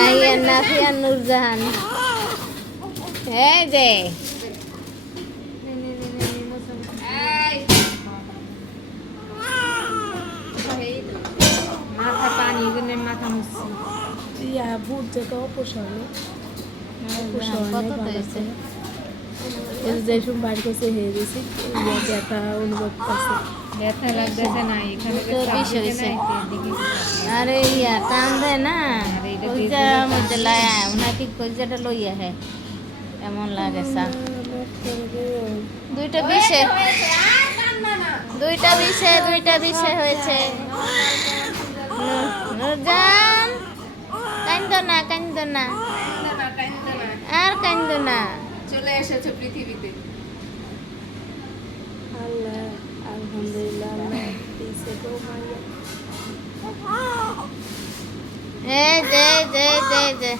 আইয়া নাফিয়া নূরজাহান এই যে মাথা পানি এখানে মাথা মুছছি ইয়া ভূত থেকে অপসরণে কত হয়েছে যেসব বাড়ি কাছে হয়ে গেছি ব্যথা অনুভব করছে ব্যথা লাগতেছে না এখানে তো বিষ হয়েছে আরে ইয়া টান দেয় না কইজার মধ্যে লায়া ওনাকে কইজাটা লইয়া হে এমন লাগে সা দুইটা বিষে হয়েছে নূরজান কান্দ না আর কান্দ না চলে এসেছে পৃথিবীতে। আল্লাহ আলহামদুলিল্লাহ আল্লাহ দিয়েছে গো মাইয়া এই যে